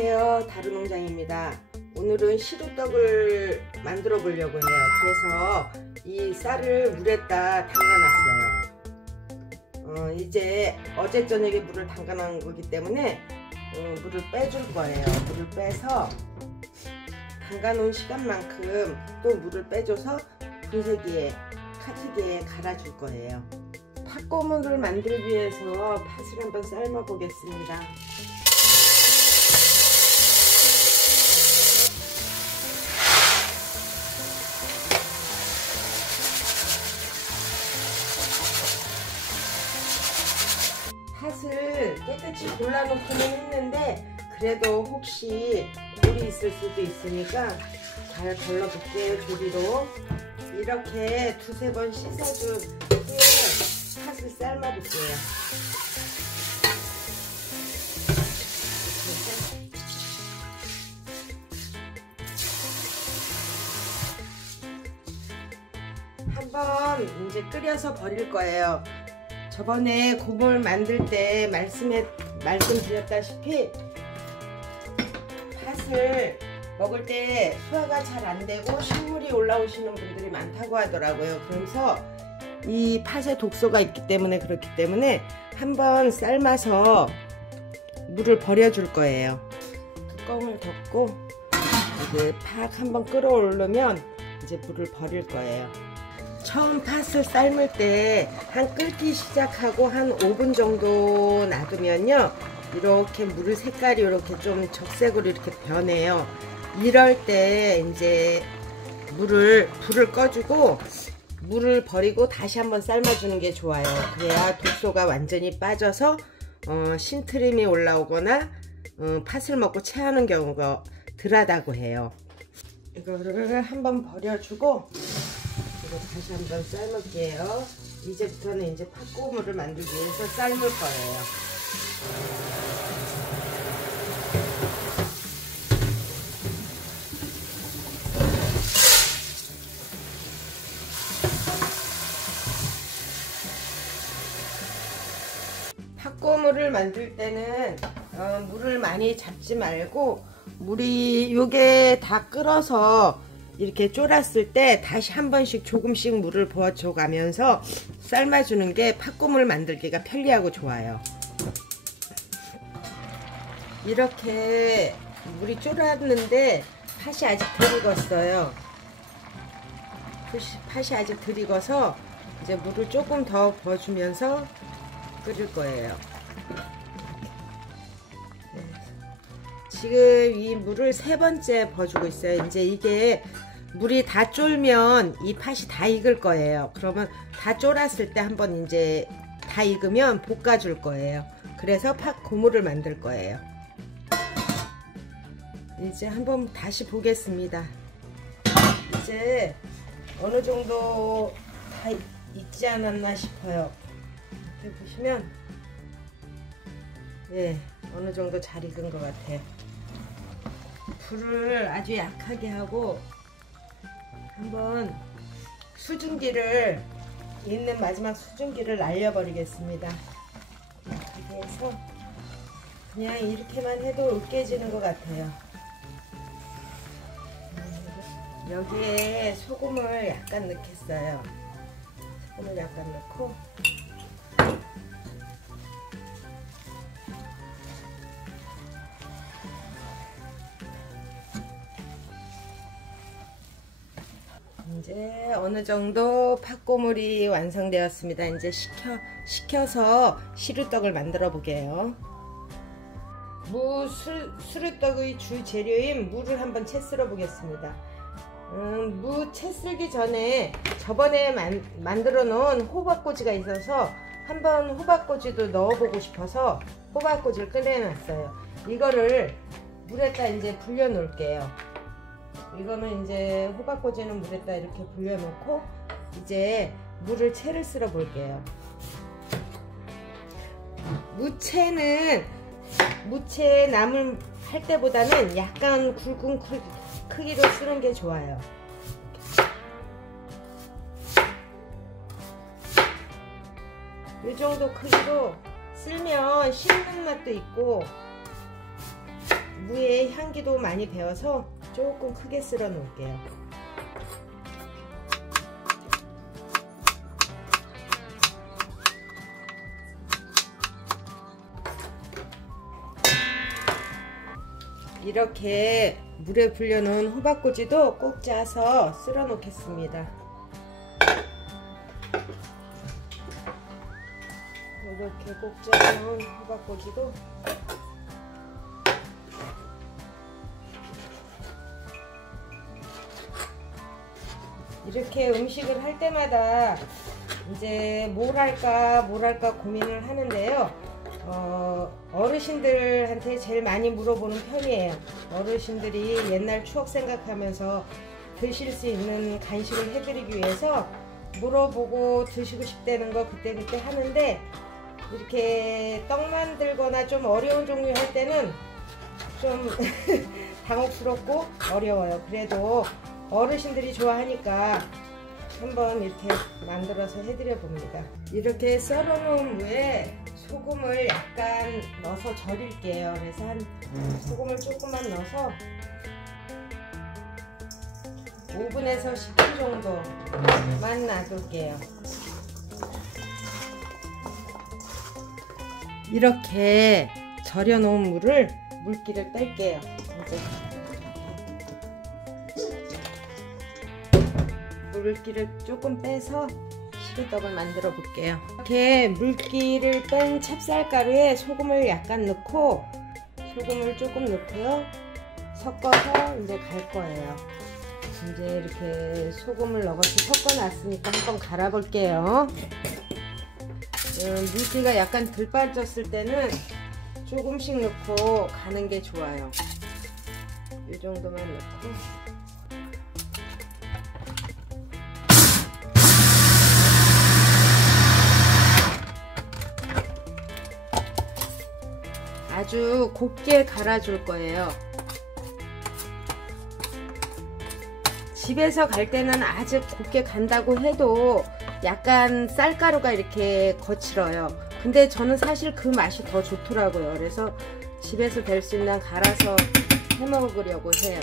안녕하세요, 다루농장입니다. 오늘은 시루떡을 만들어 보려고 해요. 그래서 이 쌀을 물에다 담가놨어요. 이제 어제 저녁에 물을 담가놓은 거기 때문에 물을 빼줄 거예요. 물을 빼서 담가놓은 시간만큼 또 물을 빼줘서 분쇄기에 카트기에 갈아줄 거예요. 팥고물을 만들기 위해서 팥을 한번 삶아 보겠습니다. 팥을 깨끗이 골라놓기는 했는데 그래도 혹시 물이 있을 수도 있으니까 잘 걸러볼게요. 조리로 이렇게 두세 번 씻어준 후에 팥을 삶아볼게요. 한번 이제 끓여서 버릴 거예요. 저번에 고물 만들 때 말씀드렸다시피 팥을 먹을 때 소화가 잘 안 되고 식물이 올라오시는 분들이 많다고 하더라고요. 그래서 이 팥에 독소가 있기 때문에 그렇기 때문에 한번 삶아서 물을 버려줄 거예요. 뚜껑을 덮고 이제 팥 한번 끓어오르면 이제 물을 버릴 거예요. 처음 팥을 삶을 때 한 끓기 시작하고 한 5분 정도 놔두면요 이렇게 물 색깔이 이렇게 좀 적색으로 이렇게 변해요. 이럴 때 이제 불을 꺼주고 물을 버리고 다시 한번 삶아주는 게 좋아요. 그래야 독소가 완전히 빠져서 신트림이 올라오거나 팥을 먹고 체하는 경우가 덜하다고 해요. 이거를 한번 버려주고 이거 다시 한번 삶을게요. 이제부터는 이제 팥고물을 만들기 위해서 삶을 거예요. 팥고물을 만들 때는 물을 많이 잡지 말고 물이 요게 다 끓어서 이렇게 쫄았을 때 다시 한 번씩 조금씩 물을 부어줘 가면서 삶아주는 게 팥고물 만들기가 편리하고 좋아요. 이렇게 물이 쫄았는데 팥이 아직 덜 익었어요. 팥이 아직 덜 익어서 이제 물을 조금 더 부어주면서 끓일 거예요. 지금 이 물을 3번째 부어주고 있어요. 이제 이게 물이 다 쫄면 이 팥이 다 익을 거예요. 그러면 다 쫄았을 때 한번 이제 다 익으면 볶아줄 거예요. 그래서 팥 고물을 만들 거예요. 이제 한번 다시 보겠습니다. 이제 어느 정도 다 익지 않았나 싶어요. 이렇게 보시면 네, 어느 정도 잘 익은 것 같아요. 불을 아주 약하게 하고 한번 수증기를 있는 마지막 수증기를 날려버리겠습니다. 이렇게 해서 그냥 이렇게만 해도 으깨지는 것 같아요. 여기에 소금을 약간 넣겠어요. 소금을 약간 넣고 이제 어느 정도 팥고물이 완성되었습니다. 이제 식혀서 시루떡을 만들어 보게요. 시루떡의 주 재료인 무를 한번 채 썰어 보겠습니다. 무 채 썰기 전에 저번에 만들어 놓은 호박꼬지가 있어서 한번 호박꼬지도 넣어 보고 싶어서 호박꼬지를 꺼내놨어요. 이거를 물에다 이제 불려 놓을게요. 이거는 이제 호박꼬지는 물에다 이렇게 불려놓고 이제 무를 채를 썰어 볼게요. 무채 나물 할 때보다는 약간 굵은 크기로 썰는 게 좋아요. 이 정도 크기로 쓸면 씹는 맛도 있고 무의 향기도 많이 배어서 조금 크게 썰어 놓을게요. 이렇게 물에 불려놓은 호박꼬지도 꼭 짜서 쓸어 놓겠습니다. 이렇게 꼭 짜놓은 호박꼬지도 이렇게 음식을 할 때마다 이제 뭘 할까 고민을 하는데요. 어르신들한테 제일 많이 물어보는 편이에요. 어르신들이 옛날 추억 생각하면서 드실 수 있는 간식을 해드리기 위해서 물어보고 드시고 싶다는 거 그때그때 하는데, 이렇게 떡 만들거나 좀 어려운 종류 할 때는 좀 당혹스럽고 어려워요. 그래도 어르신들이 좋아하니까 한번 이렇게 만들어서 해드려 봅니다. 이렇게 썰어놓은 무에 소금을 약간 넣어서 절일게요. 그래서 소금을 조금만 넣어서 5분에서 10분 정도만 놔둘게요. 이렇게 절여놓은 물을 물기를 뺄게요. 이제 물기를 조금 빼서 시루떡을 만들어 볼게요. 이렇게 물기를 뺀 찹쌀가루에 소금을 약간 넣고, 소금을 조금 넣고요, 섞어서 이제 갈 거예요. 이제 이렇게 소금을 넣어서 섞어 놨으니까 한번 갈아 볼게요. 물기가 약간 덜 빠졌을 때는 조금씩 넣고 가는 게 좋아요. 이 정도만 넣고, 아주 곱게 갈아줄 거예요. 집에서 갈 때는 아주 곱게 간다고 해도 약간 쌀가루가 이렇게 거칠어요. 근데 저는 사실 그 맛이 더 좋더라고요. 그래서 집에서 될 수 있는 갈아서 해 먹으려고 해요.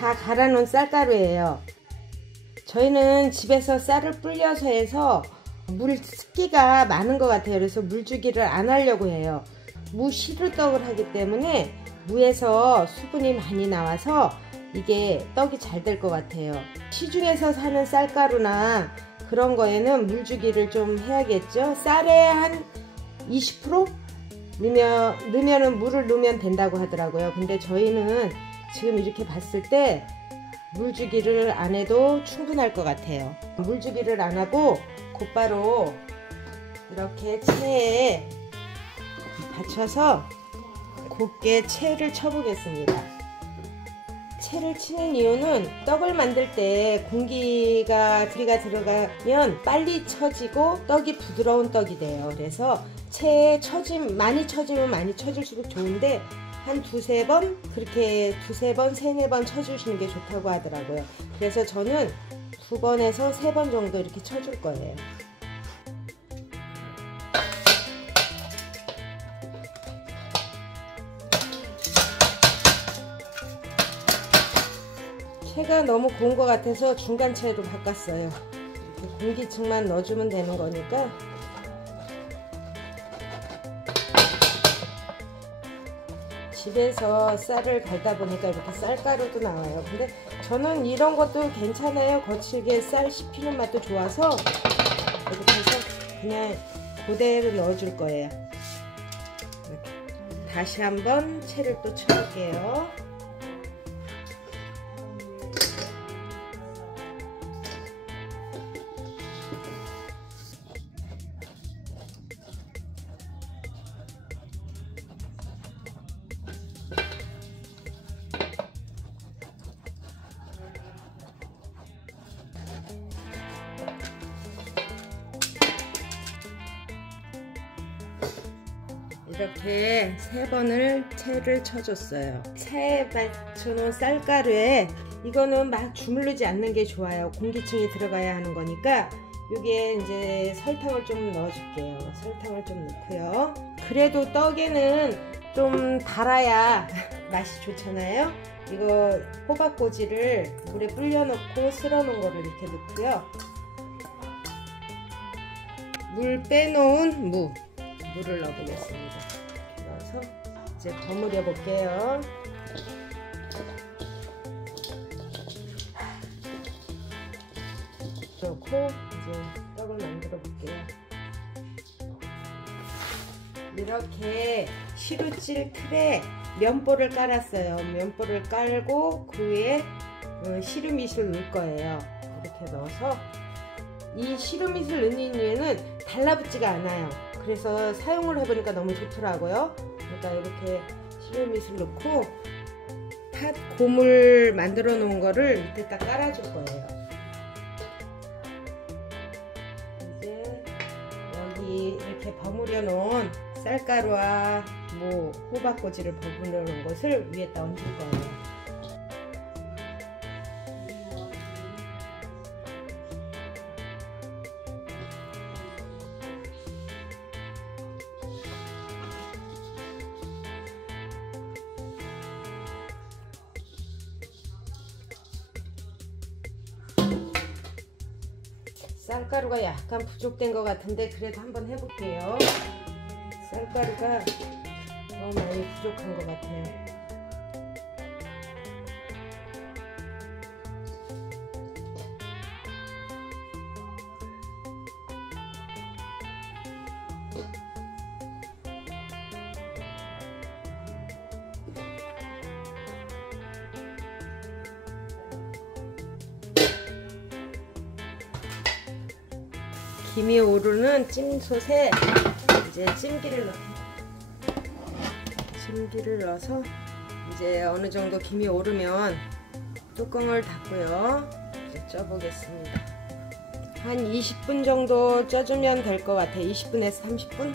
다 갈아놓은 쌀가루예요. 저희는 집에서 쌀을 불려서 해서 물 습기가 많은 것 같아요. 그래서 물주기를 안 하려고 해요. 무 시루떡을 하기 때문에 무에서 수분이 많이 나와서 이게 떡이 잘 될 것 같아요. 시중에서 사는 쌀가루나 그런 거에는 물주기를 좀 해야겠죠. 쌀에 한 20% 넣으면은 물을 넣으면 된다고 하더라고요. 근데 저희는 지금 이렇게 봤을 때 물주기를 안 해도 충분할 것 같아요. 물주기를 안 하고 곧바로 이렇게 체에 받쳐서 곱게 체를 쳐보겠습니다. 체를 치는 이유는 떡을 만들 때 공기가 들어가면 빨리 쳐지고 떡이 부드러운 떡이 돼요. 그래서 체에 많이 쳐지면 많이 쳐질수록 좋은데, 한 두세 번, 그렇게 두세 번, 세네 번 쳐주시는 게 좋다고 하더라고요. 그래서 저는 2번에서 3번 정도 이렇게 쳐줄 거예요. 체가 너무 고운 것 같아서 중간 체로 바꿨어요. 공기층만 넣어주면 되는 거니까. 집에서 쌀을 갈다 보니까 이렇게 쌀가루도 나와요. 근데 저는 이런 것도 괜찮아요. 거칠게 쌀 씹히는 맛도 좋아서 이렇게 해서 그냥 그대로 넣어줄 거예요. 이렇게. 다시 한번 체를 또 쳐볼게요. 이렇게 3번을 채를 쳐줬어요. 채에 맞춰놓은 쌀가루에 이거는 막 주물르지 않는 게 좋아요. 공기층이 들어가야 하는 거니까. 여기에 이제 설탕을 좀 넣어줄게요. 설탕을 좀 넣고요. 그래도 떡에는 좀 달아야 맛이 좋잖아요. 이거 호박꼬지를 물에 불려놓고 쓸어놓은 거를 이렇게 넣고요. 물 빼놓은 물을 넣어보겠습니다. 이렇게 넣어서 이제 버무려 볼게요. 넣고 이제 떡을 만들어 볼게요. 이렇게 시루질 틀에 면보를 깔았어요. 면보를 깔고 그 위에 시루밋을 넣을 거예요. 이렇게 넣어서 이 시루밋을 넣는 이유는 달라붙지가 않아요. 그래서 사용을 해보니까 너무 좋더라고요. 그러니까 이렇게 시루밋을 넣고 팥 고물 만들어 놓은 거를 밑에다 깔아줄 거예요. 여기 이렇게 버무려 놓은 쌀가루와 호박꼬지를 버무려 놓은 것을 위에다 얹을 거예요. 쌀가루가 약간 부족된 것 같은데 그래도 한번 해볼게요. 쌀가루가 너무 많이 부족한 것 같아요. 김이 오르는 찜솥에 이제 찜기를 넣어서 이제 어느 정도 김이 오르면 뚜껑을 닫고요. 이제 쪄보겠습니다. 한 20분 정도 쪄주면 될 것 같아요. 20분에서 30분.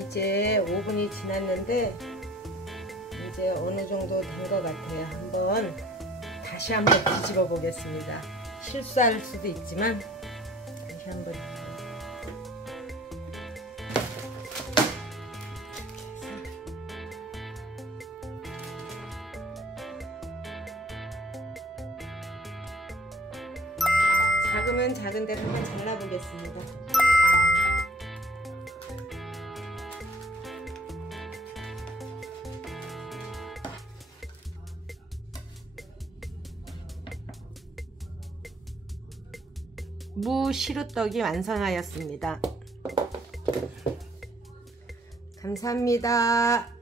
이제 5분이 지났는데 이제 어느 정도 된 것 같아요. 다시 한번 뒤집어 보겠습니다. 실수할 수도 있지만 다시 한번 작으면 작은 대로 한번 잘라보겠습니다. 무시루떡이 완성하였습니다. 감사합니다.